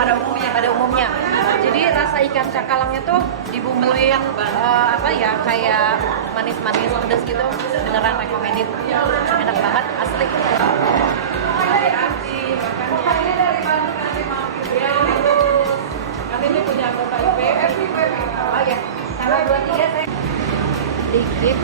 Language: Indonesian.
pada umumnya. Jadi rasa ikan cakalangnya tuh dibumbuin apa ya, kayak manis-manis pedas gitu. Beneran recommended, enak banget asli. Kami ini punya anggota IPB. Oh ya, tanggal 23 saya dikit.